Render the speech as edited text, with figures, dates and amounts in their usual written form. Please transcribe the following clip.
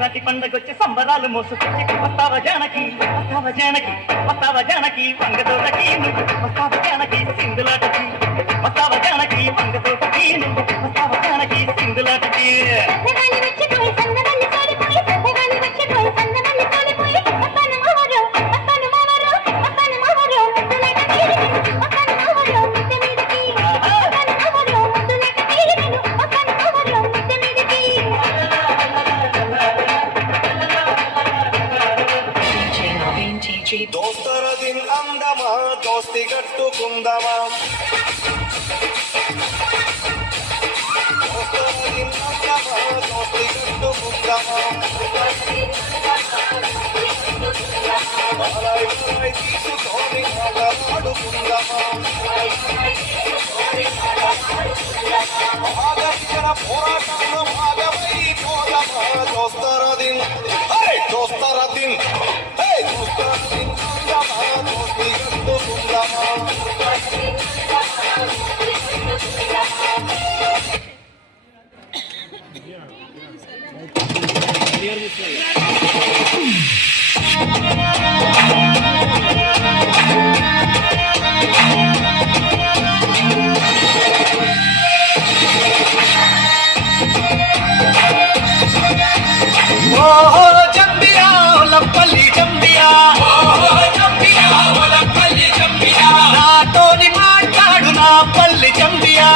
సంక్రాంతి పండగొచ్చి సంబరాలు మోసుకొచ్చి వస్తావ జానకి వస్తావ జానకి వస్తావ జానకి వంగతోటకి నువ్వు వస్తావ జానకి సింధులాటకి వస్తావ జానకి వంగతోటకి నువ్వు వస్తావ జానకి సింధులాటకి దోస్తర దిన్ అందమా దోస్తి కట్టుకుందమా దోస్తర దిన్ అందమా దోస్తి కట్టుకుందమా బాలై తీసుకొని ఆడుకుందమా ఆగర్జన పోరాటంలో భాగమై పోదమా దోస్తర దిన్ దోస్తర దిన్ నాతోని మాట్లాడు నా పల్లి చంబియా